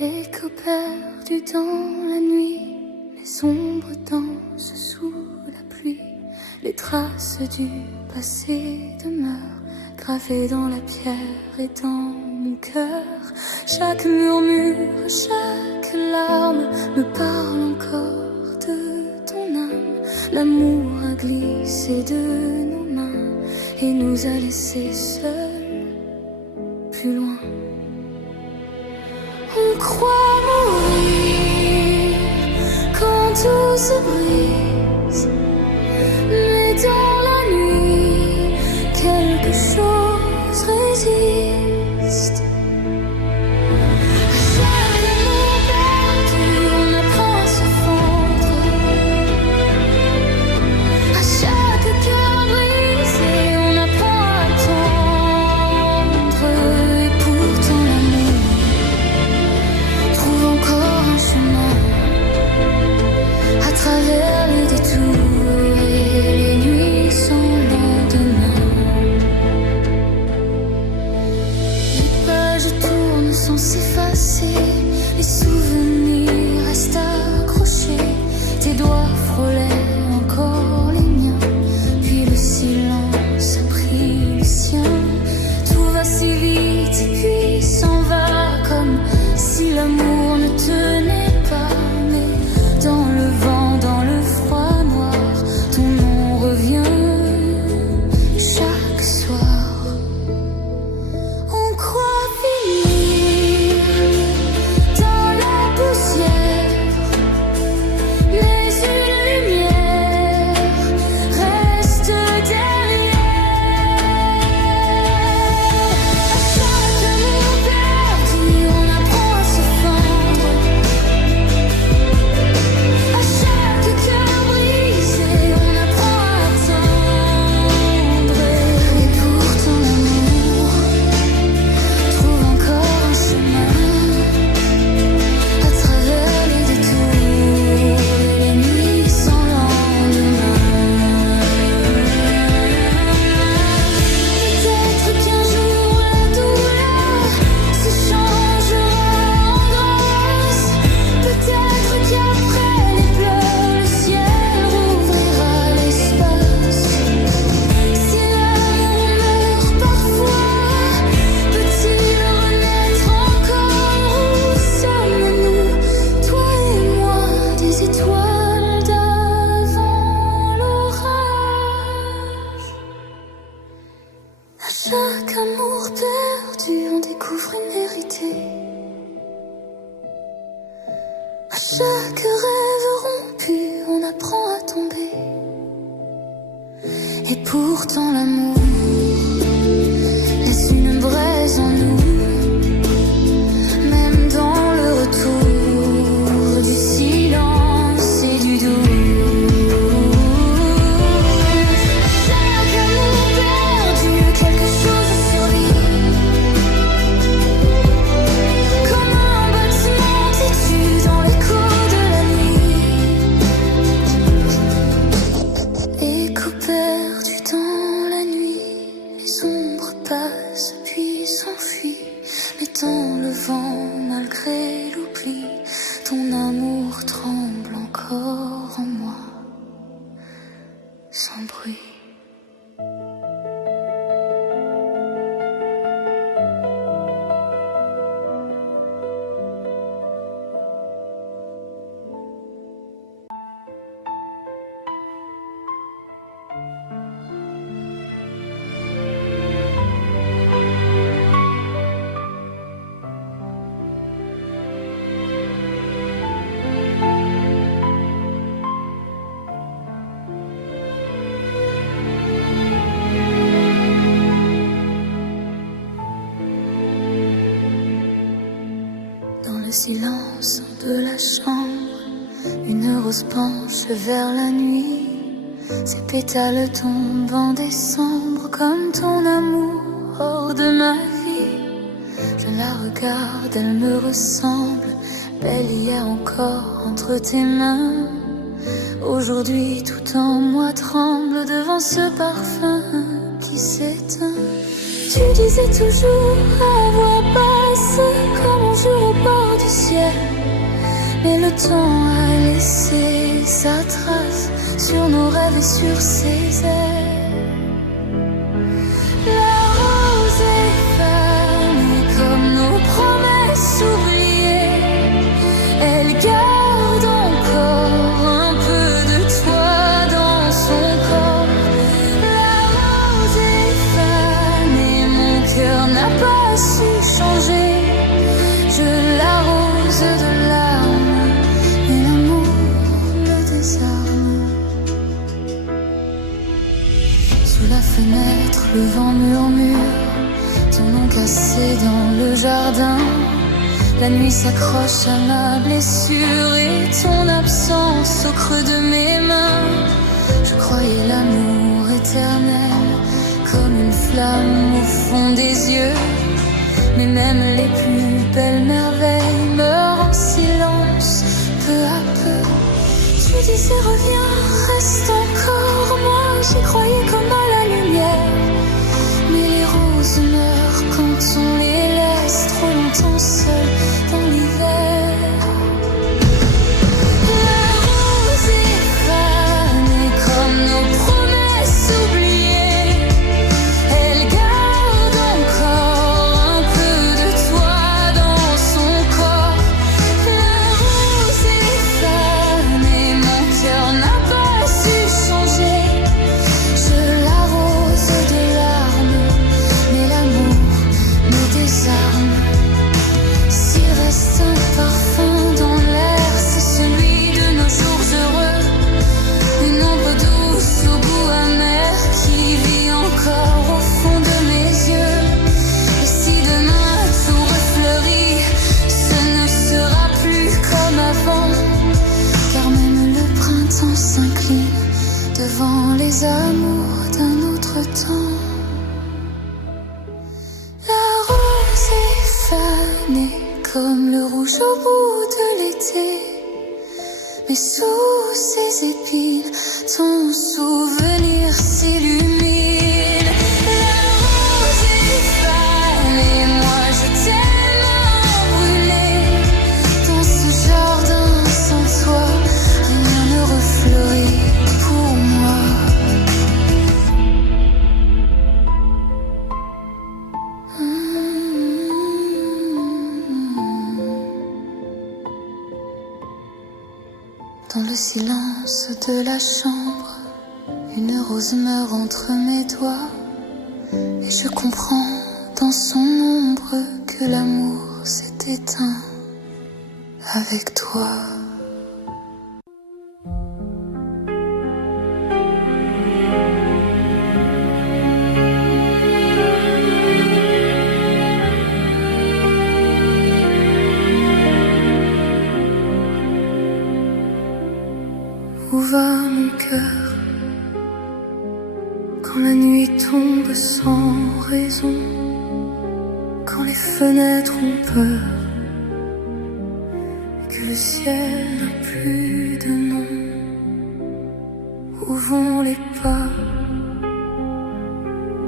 Écho perdu dans la nuit, les ombres dansent sous la pluie. Les traces du passé demeurent gravées dans la pierre et dans mon cœur. Chaque murmure, chaque larme me parle encore de ton âme. L'amour a glissé de nos mains et nous a laissés seuls, plus loin. On croit mourir quand tout se brise, mais dans la nuit, quelque chose résiste. Chaque amour perdu, on apprend à se fondre. À chaque cœur brisé, on apprend à attendre. Et pourtant l'amour trouve encore un chemin à travers les détours et les nuits sans lendemain. Les pages tournent sans s'effacer, les souvenirs restent accrochés. Tes doigts frôlaient encore les miens, puis le silence a pris le sien. Tout va si vite et puis s'en va, comme si l'amour ne tenait pas. Mais dans le vent, dans le froid noir, ton nom revient chaque soir. On croit finir dans la poussière, mais une lumière reste derrière. À chaque amour perdu, on apprend à se fendre. À chaque cœur brisé, on apprend à attendre. Et pourtant l'amour trouve encore un chemin à travers les détours et les nuits sans lendemain. Peut-être qu'un jour la douleur se changera en grâce. Peut-être qu'après les pleurs, le ciel rouvrira l'espace. Si l'amour meurt parfois, peut-il renaître encore? Où sommes-nous, toi et moi, des étoiles d'avant l'orage? À chaque amour perdu, on découvre une vérité. À chaque rêve rompu, on apprend à tomber. Et pourtant l'amour laisse une braise en nous, même dans le retour du silence et du doux. Chaque amour perdu, quelque chose survit, comme un bâtiment têtu dans l'écho de la nuit. Écho perdu dans la nuit, les ombres passent puis s'enfuient. Mais dans le vent, malgré l'oubli, ton amour tremble encore en moi, sans bruit. Dans le silence de la chambre, une rose penche vers la nuit. Ses pétales tombent en décembre comme ton amour hors de ma vie. Je la regarde, elle me ressemble, belle hier encore entre tes mains. Aujourd'hui tout en moi tremble devant ce parfum qui s'éteint. Tu disais toujours à voix basse, comme un jour au bord du ciel, Et le temps a laissé sa trace sur nos rêves et sur ses ailes. La rose est fanée comme nos promesses oubliées. Elle garde encore un peu de toi dans son corps. La rose est fanée, mon cœur n'a pas su changer. Je l'arrose de larmes et l'amour me désarme. Sous la fenêtre, le vent murmure ton nom cassé dans le jardin. La nuit s'accroche à ma blessure et ton absence au creux de mes mains. Je croyais l'amour éternel comme une flamme au fond des yeux. Mais même les plus belles merveilles meurent en silence, peu à peu. Tu disais reviens, reste encore. Moi j'y croyais comme à la lumière. Mais les roses meurent quand on les laisse trop longtemps seules dans l'hiver. La rose est fanée comme nos promesses oubliées. Elle garde encore un peu de toi dans son corps. La rose est fanée, mon cœur n'a pas su changer. Je l'arrose de larmes, mais l'amour me désarme. S'il reste un parfum dans l'air, c'est celui de nos jours heureux. Une ombre douce au goût amer qui vit encore au fond de mes yeux. Et si demain tout refleurit, ce ne sera plus comme avant. Car même le printemps s'incline devant les amours d'un autre temps. La rose est fanée comme le rouge au bout de l'été. Mais sous ses épines, ton souvenir s'illumine. La rose est fanée, moi je t'aime brûlé. Dans ce jardin sans toi, rien ne refleurit pour moi. Dans le silence de la chambre, une rose meurt entre mes doigts. Et je comprends dans son ombre que l'amour s'est éteint avec toi. Où va mon cœur quand la nuit tombe sans raison, quand les fenêtres ont peur et que le ciel n'a plus de nom? Où vont les pas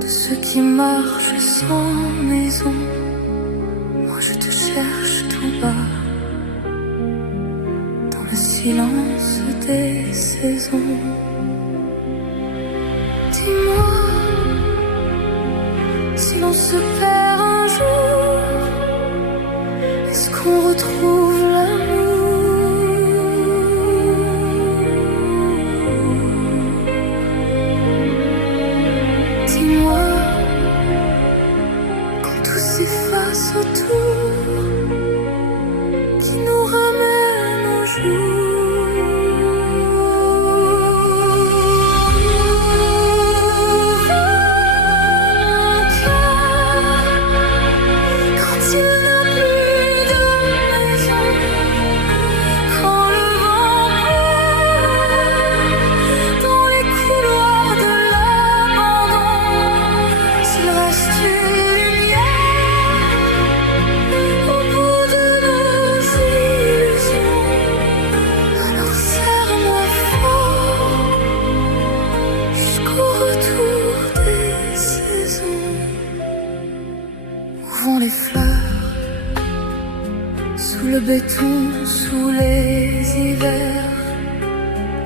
de ceux qui marchent sans maison? Moi je te cherche tout bas dans le silence des saisons. Dis-moi si l'on se perd un jour, est-ce qu'on retrouve l'amour? Dis-moi quand tout s'efface autour, qui nous ramène au jour. béton sous les hivers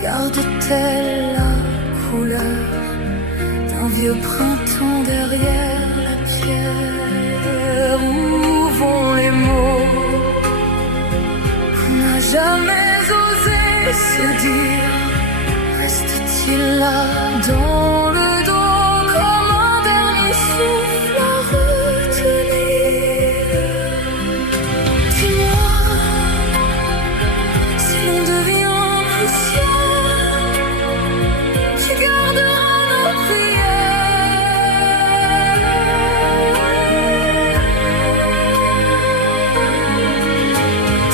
garde-t-elle la couleur d'un vieux printemps derrière la pierre? Où vont les mots qu'on n'a jamais osé se dire? Reste-t-il là dans le dos comme un dernier souffle à retenir? Dis-moi si l'on devient poussière, tu garderas nos prières.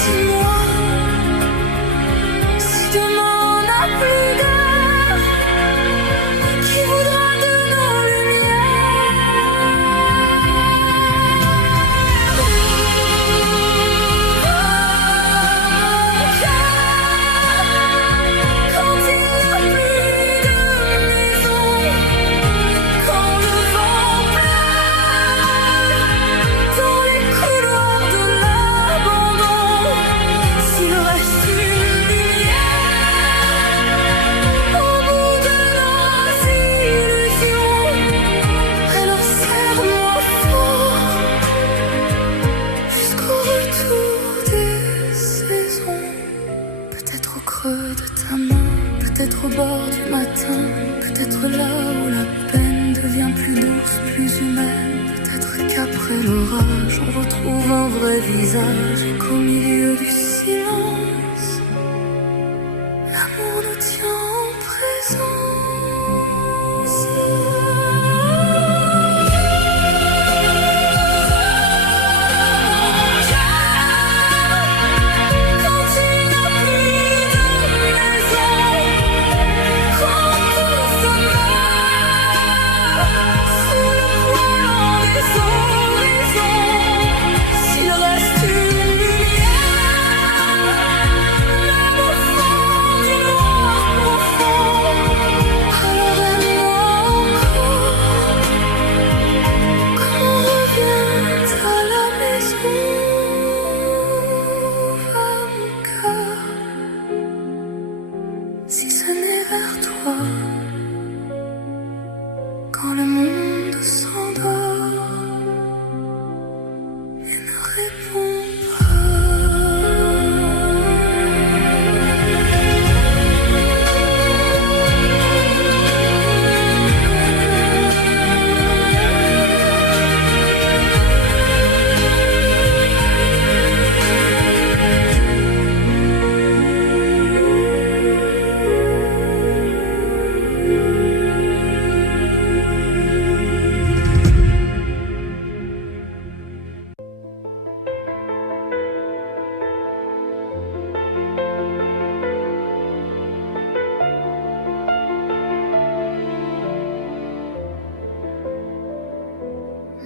Dis-moi si demain on n'a plus d'heure, qui voudra de nos quand il n'y a plus de maison, quand le vent pleure dans les couloirs de l'abandon, s'il reste une lumière au bout de nos illusions, alors serre-moi fort jusqu'au retour des saisons. Peut-être au creux de ta main, peut-être au bord du matin, peut-être là où la peine devient plus douce, plus humaine. Peut-être qu'après l'orage, on retrouve un vrai visage et qu'au milieu du silence, l'amour nous tient en présence. Quand il n'y a plus de maison, quand tout se meurt sous le poids des horizons, s'il reste une lumière, même au fond du noir profond, alors aime-moi encore, quand on revient à la maison. Va mon cœur, si ce n'est vers toi, quand le monde s'endort et ne répond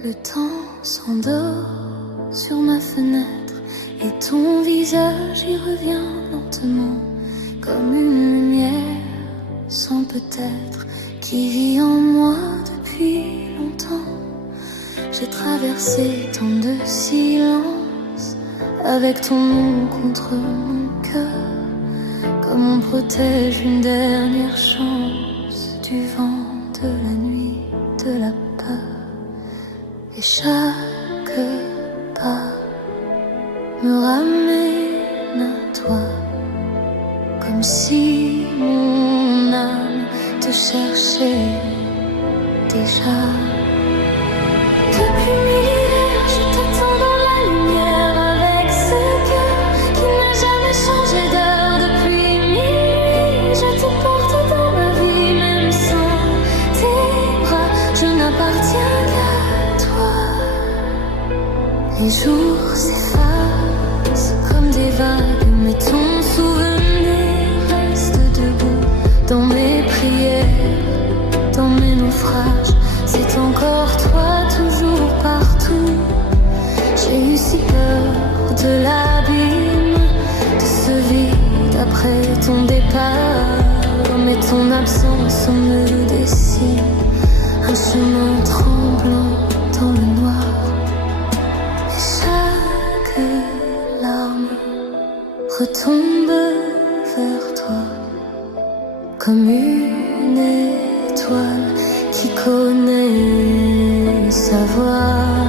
Le temps s'endort sur ma fenêtre et ton visage y revient lentement comme une lumière sans peut-être qui vit en moi depuis longtemps. J'ai traversé tant de silence avec ton nom contre mon cœur, comme on protège une dernière chance du vent, de la nuit, de la peur. Et chaque pas me ramène à toi, comme si mon âme te cherchait déjà. Depuis millénaires, je t'attends dans la lumière avec ce cœur qui n'a jamais changé d'heure. Depuis minuit, je te porte dans ma vie, même sans tes bras, je n'appartiens qu'à toi. Les jours s'effacent comme des vagues, mais ton souvenir reste debout dans mes prières, dans mes naufrages. C'est encore toi, toujours partout. J'ai eu si peur de l'abîme, de ce vide après ton départ. Mais ton absence me dessine un chemin tremblant dans le noir. Et chaque larme retombe vers toi comme une étoile qui connaît sa voix.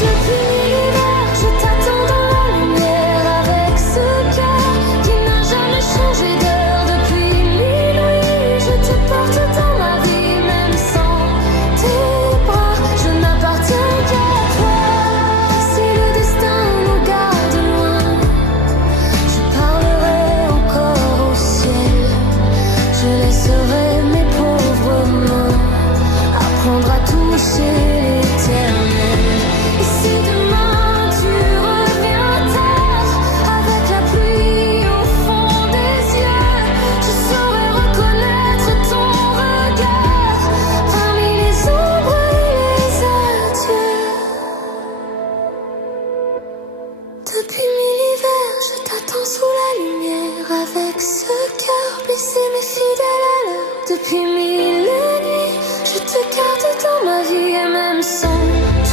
Depuis l'hiver, je t'attends dans la lumière avec ce cœur qui n'a jamais changé d'heure. Depuis minuit, je te porte dans ma vie, même sans tes bras, je n'appartiens qu'à toi. Si le destin nous garde loin, je parlerai encore au ciel. Je laisserai mes pauvres mains apprendre à toucher l'éternel. Et si demain tu reviens tard, avec la pluie au fond des yeux, je saurai reconnaître ton regard parmi les ombres et les adieux. Depuis mille hivers, je t'attends sous la lumière avec ce cœur blessé mais fidèle à l'heure. Depuis mille nuits, je te garde dans ma vie et même sans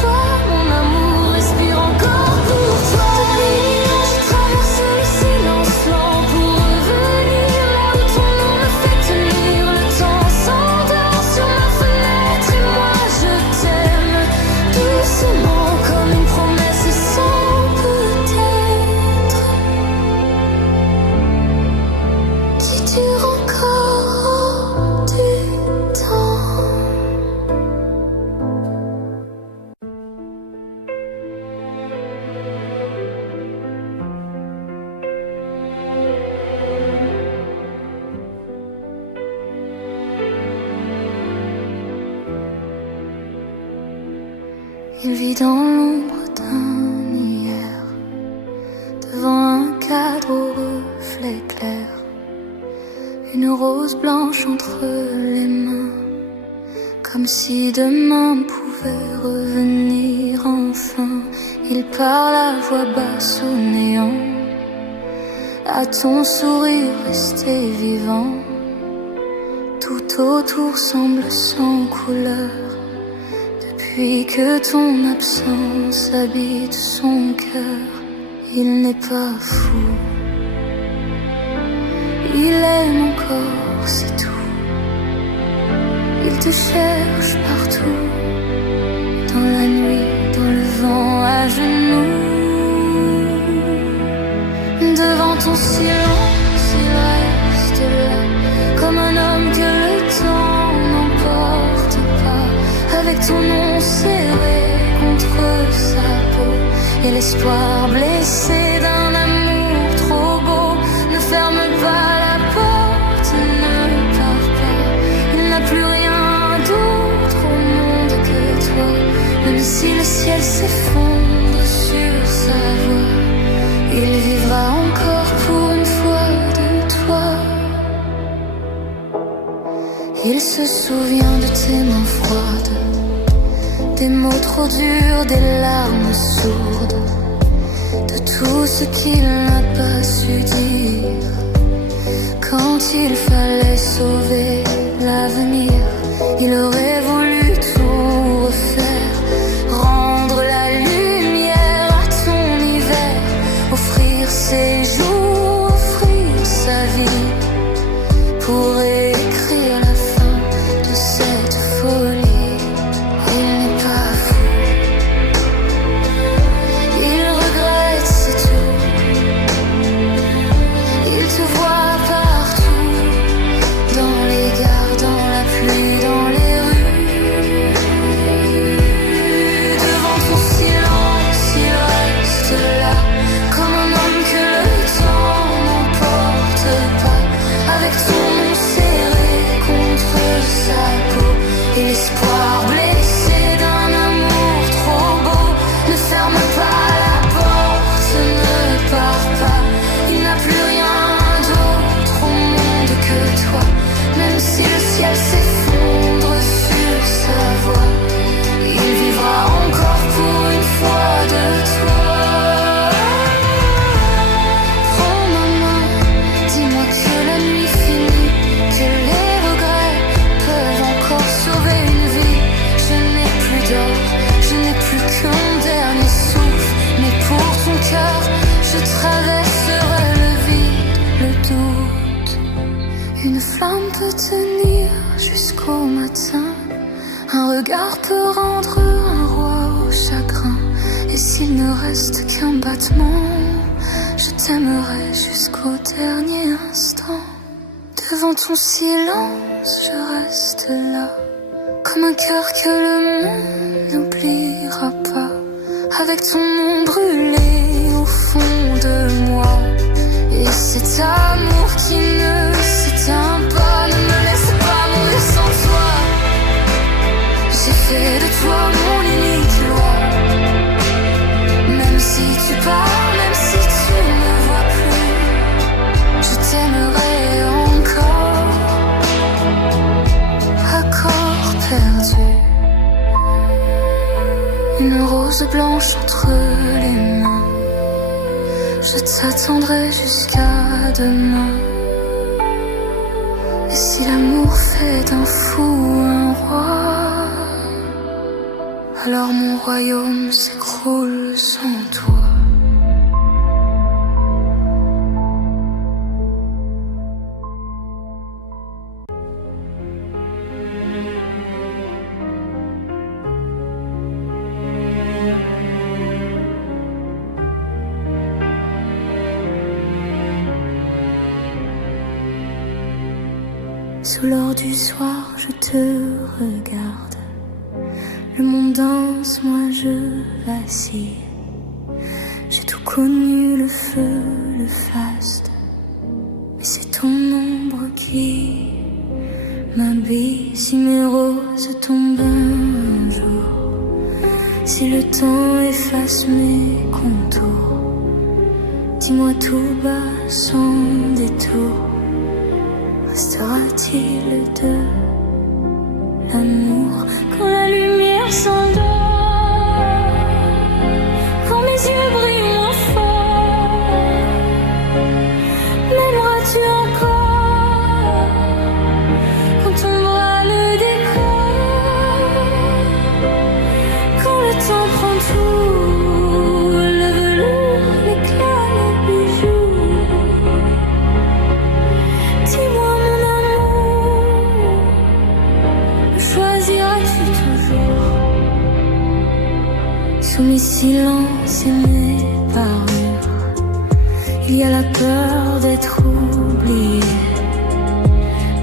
toi, mon amour respire encore pour toi. Depuis mille ans, je traverse le silence lent pour revenir là où ton nom me fait tenir. Le temps s'endort sur ma fenêtre et moi je t'aime doucement comme une promesse sans peut-être qui dure encore du temps. Il vit dans l'ombre d'un hier, devant un cadre au reflet clair, une rose blanche entre les mains, comme si demain pouvait revenir enfin. Il parle à voix basse au néant, à ton sourire resté vivant. Tout autour semble sans couleur, depuis que ton absence habite son cœur. Il n'est pas fou, il aime encore, c'est tout. Il te cherche partout, dans la nuit, dans le vent, à genoux. Devant ton silence, il reste là, comme un homme que le temps n'emporte pas. Avec ton nom serré contre sa peau et l'espoir blessé d'un amour trop beau. Ne ferme pas la porte, ne pars pas. Il n'a plus rien d'autre au monde que toi. Même si le ciel s'effondre sur sa voie, il vivra encore pour une fois de toi. Il se souvient de tes mains froides, des mots trop durs, des larmes sourdes, de tout ce qu'il n'a pas su dire. Quand il fallait sauver l'avenir, il aurait voulu tout refaire, rendre la lumière à ton hiver, offrir ses jours, offrir sa vie, pour écrire la fin de cette folie. Il n'est pas fou, il regrette, c'est tout. flamme peut tenir jusqu'au matin. Un regard peut rendre un roi au chagrin. Et s'il ne reste qu'un battement, je t'aimerai jusqu'au dernier instant. Devant ton silence, je reste là, comme un cœur que le monde n'oubliera pas. Avec ton nom brûlé au fond de moi. Et cet amour qui ne s'éteint pas, ne me laisse pas mourir sans toi. J'ai fait de toi mon unique loi. Même si tu pars, même si tu ne me vois plus, je t'aimerai encore. Accord perdu. Une rose blanche entre les mains. Je t'attendrai jusqu'à demain. Et si l'amour fait d'un fou un roi, alors mon royaume s'écroule sans toi. Sous l'or du soir, je te regarde. Le monde danse, moi je vacille. J'ai tout connu, le feu, le faste. Mais c'est ton ombre qui m'habille. Si mes roses tombent un jour, si le temps efface mes contours, dis-moi tout bas sans détour. Restera-t-il de l'amour quand la lumière s'endort, quand mes yeux brillent moins fort? M'aimeras-tu encore quand tombera le décor, quand le temps prend tout, le velours, l'éclat, les bijoux? Dis-moi, choisiras-tu toujours? Sous mes silences et mes parures, il y a la peur d'être oublié.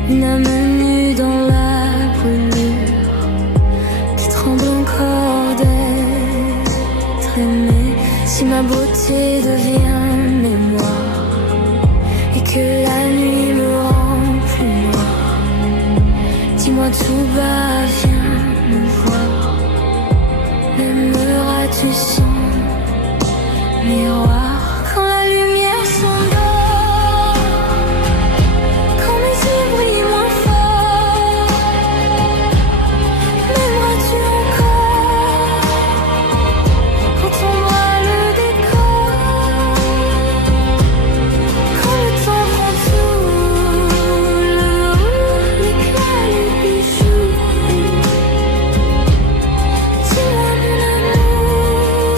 Une âme nue dans la brûlure, qui tremble encore d'être aimée. Si ma beauté devient mémoire, et que la nuit me rend plus noire, dis-moi tout bas, viens me voir. M'aimeras-tu sans miroir quand la lumière s'endort, quand mes yeux brillent moins fort? M'aimeras-tu encore quand tombera le décor, quand le temps prend tout, l'éclat, les bijoux? Dis-moi mon amour,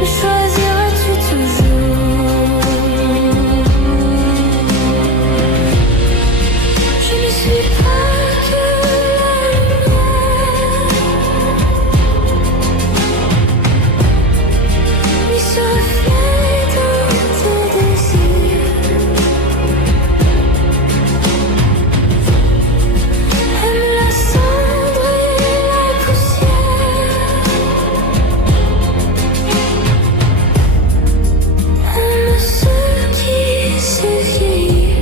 me choisiras-tu toujours? Je ne suis pas que la lumière, ni ce reflet de tes désirs. Aime la cendre et la poussière, aime ceux qui se vieillir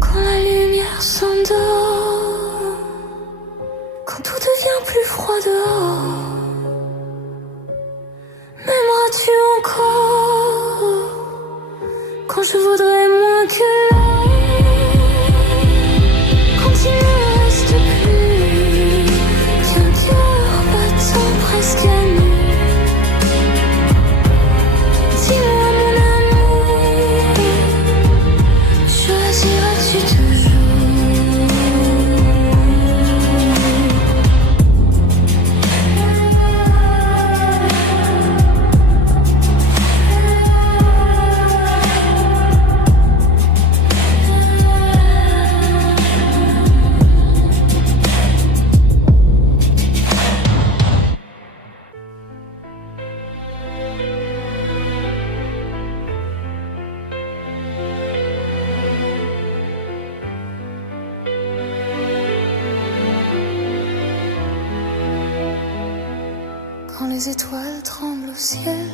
quand la lumière s'endort, quand tout devient plus froid dehors. M'aimeras-tu encore quand je voudrais moins que l'air, quand il ne reste plus qu'un cœur battant presque à nu? Dis-moi mon amour, choisiras-tu toujours? les étoiles tremblent au ciel.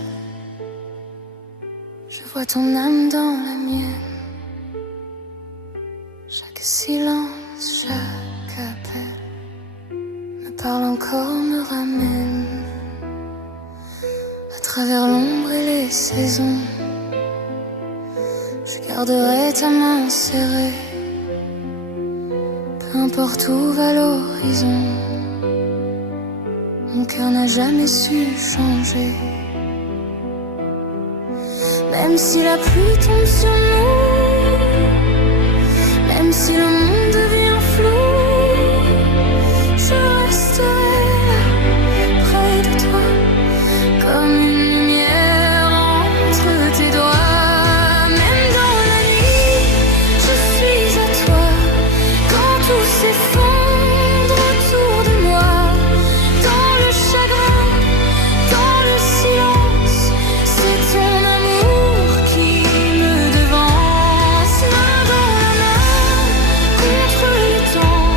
Je vois ton âme dans la mienne. Chaque silence, chaque appel me parle encore, me ramène à travers l'ombre et les saisons. Je garderai ta main serrée, peu importe où va l'horizon. Mon cœur n'a jamais su changer. Même si la pluie tombe sur nous, même si le monde devient flou, je resterai là, près de toi, comme une lumière entre tes doigts. Même dans la nuit, je suis à toi, quand tout s'effondre autour de moi. Dans le chagrin, dans le silence, c'est ton amour qui me devance. Main dans la main, contre le temps,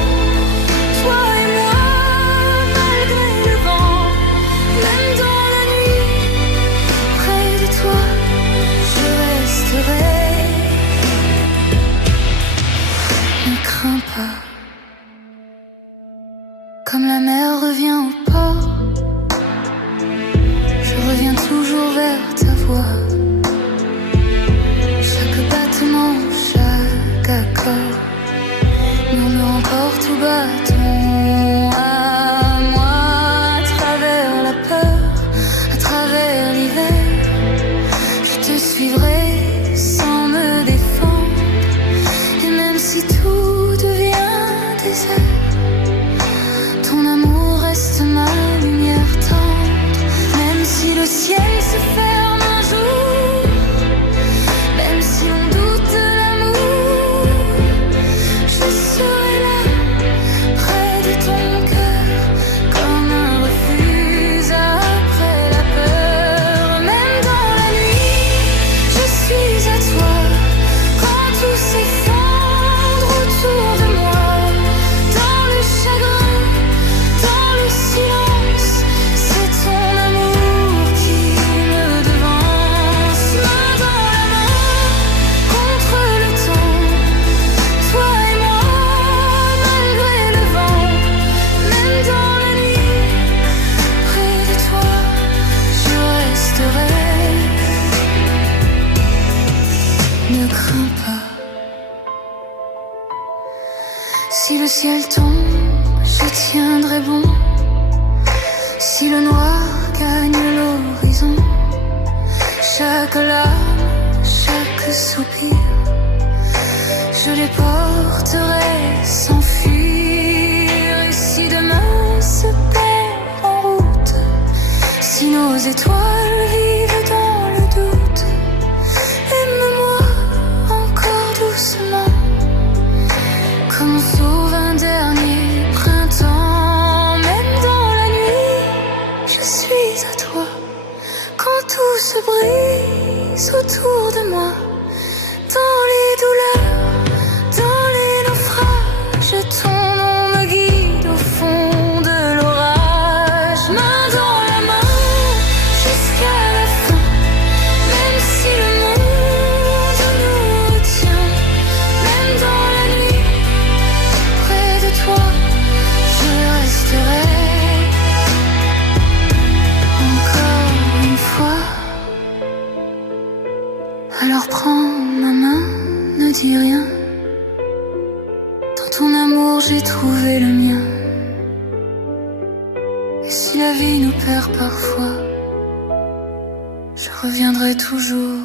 toi et moi, malgré le vent. Même dans la nuit, près de toi, je resterai. Ne crains pas, comme la mer revient au port, je reviens toujours vers ta voix. Chaque battement, chaque accord murmure encore tout bas ton à moi. À travers la peur, à travers l'hiver, je te suivrai sans me défendre. Et même si tout devient désert, ton amour reste ma lumière tendre. Même si le ciel se ferme un jour, même si on doute de l'amour, je serai là, près de ton cœur, comme un refuge après la peur. Même dans la nuit, je suis à toi, quand tout s'effondre autour de moi. Dans le chagrin, dans le silence, c'est ton amour qui me devance. Main dans la main, contre le temps, toi et moi, malgré le vent. Même dans la nuit, près de toi, je resterai. Ne crains pas, si le ciel tombe, je tiendrai bon. Si le noir gagne l'horizon, chaque larme, chaque soupir, je les porterai sans fuir. Et si demain se perd en route, si nos étoiles vivent dans le doute, aime-moi encore doucement, comme on sauve un dernier printemps. Même dans la nuit, je suis à toi, quand tout se brise autour de moi. Dans les douleurs, dans les naufrages, ton nom me guide au fond de l'orage. Main dans la main, jusqu'à la fin, même si le monde nous retient. Même dans la nuit, près de toi, je resterai. Encore une fois, alors prends ma main, ne dis rien. Dans ton amour, j'ai trouvé le mien. Et si la vie nous perd parfois, je reviendrai toujours